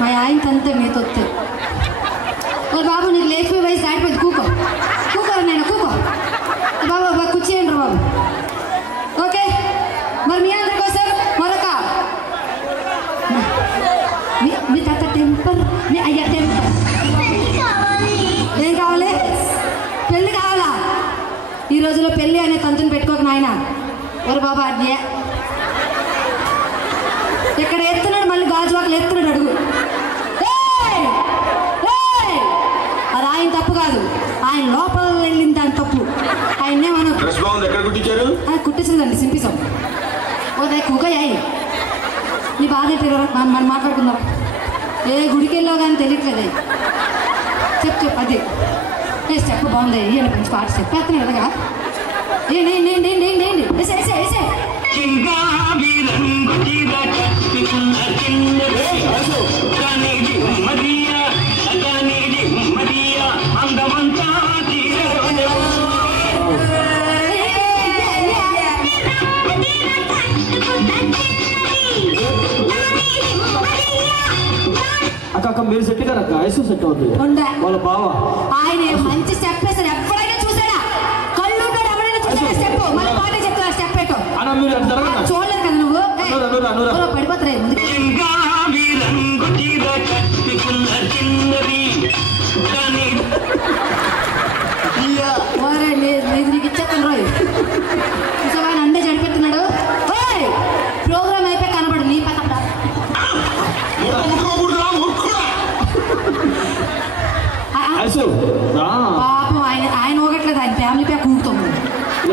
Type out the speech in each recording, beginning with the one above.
మా ఆయనకి అంతే మీతో వస్తే మరి బాబు నీకు లేచిపోయి వయసు దాటిపోయింది కూకో కూకో నేను కూకో బాబు కూర్చేయండి బాబు ఓకే మరి మీ అందరి కోసం మరొక మీ తాత టెంపర్ మీ అయ్యా టెంపర్ ఏం కావాలి పెళ్ళి కావాలా ఈ రోజులో పెళ్ళి అనే తంతుని పెట్టుకోక నాయన మరి బాబా అడ్డే ఇక్కడ ఎత్తున్నాడు మళ్ళీ గాజువాకలు ఎత్తున్నాడు అడుగు అది ఆయన తప్పు కాదు ఆయన లోపల వెళ్ళింది దాని తప్పు ఆయన్నే మనం కుట్టించిందండి సింపిసం ఓ కుకయ్యాయి నీ బాధ మనం మాట్లాడుకుందాం ఏ గుడికి వెళ్ళావు కానీ తెలియట్లేదు చెప్పు అది ఏ స్టెప్ బాగుంది ఏంటి మంచి పాట చెప్పేస్తున్నాడు ఎలాగా ఏంటి వేసే వేసే వేసే అక్క మీరు సెట్ కదా అక్క ఐసు సెట్ అవుతుంది వాళ్ళ బావ ఆయన మంచి స్టెప్ వేస్తారు ఎప్పుడైనా చూసాడా కళ్ళు ఎవరైనా చూసాడా స్టెప్ మళ్ళీ పాట చెప్తారా స్టెప్ పెట్టు అన్న మీరు చూడలేదు కదా నువ్వు పడిపోతారా ముందు నీకు ఇచ్చేస్తాను రోయ్ చూసావా ఆయన అందే చడిపెడుతున్నాడు ప్రోగ్రామ్ అయిపోయి కనబడు నీ పక్క పాపం ఆయన ఊగట్లేదు ఆయన ఫ్యామిలీ ప్యాక్ ఊగుతుంది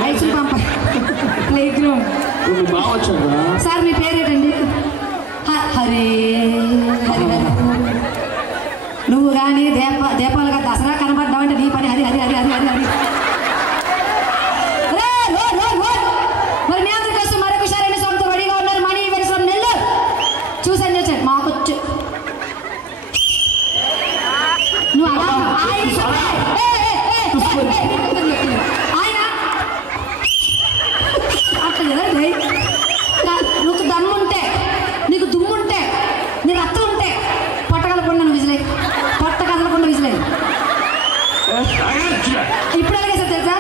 ఐసులు పంప ప్లే గ్రౌండ్ సార్ మీ పేరేటండి హరే హరి హరి నువ్వు కానీ దీపాలుగా దసరా కనబడ్డావంటే నీ పని హరి హరి హరి హరి హరి హరి మరి మీ అందరి కోసం మరొకసారి సొంత వడిగా ఉన్నారు మనీ ఈవెంట్స్ నెల్లూరు చూసాను చూసాను మాకొచ్చు నువ్వు అలా ఆయన అట్లా నువ్వు దమ్ముంటే నీకు దుమ్ముంటే నీ రక్తం ఉంటే పొట్టగలకుండా నువ్వు విజిలే పొట్ట కదలకుండా విజిలే ఇప్పుడు అలాగే సార్ తెలుసా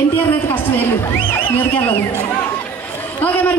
ఎన్టీఆర్ అయితే కష్టం వెళ్ళి మీదకి వెళ్ళాలి ఓకే మరి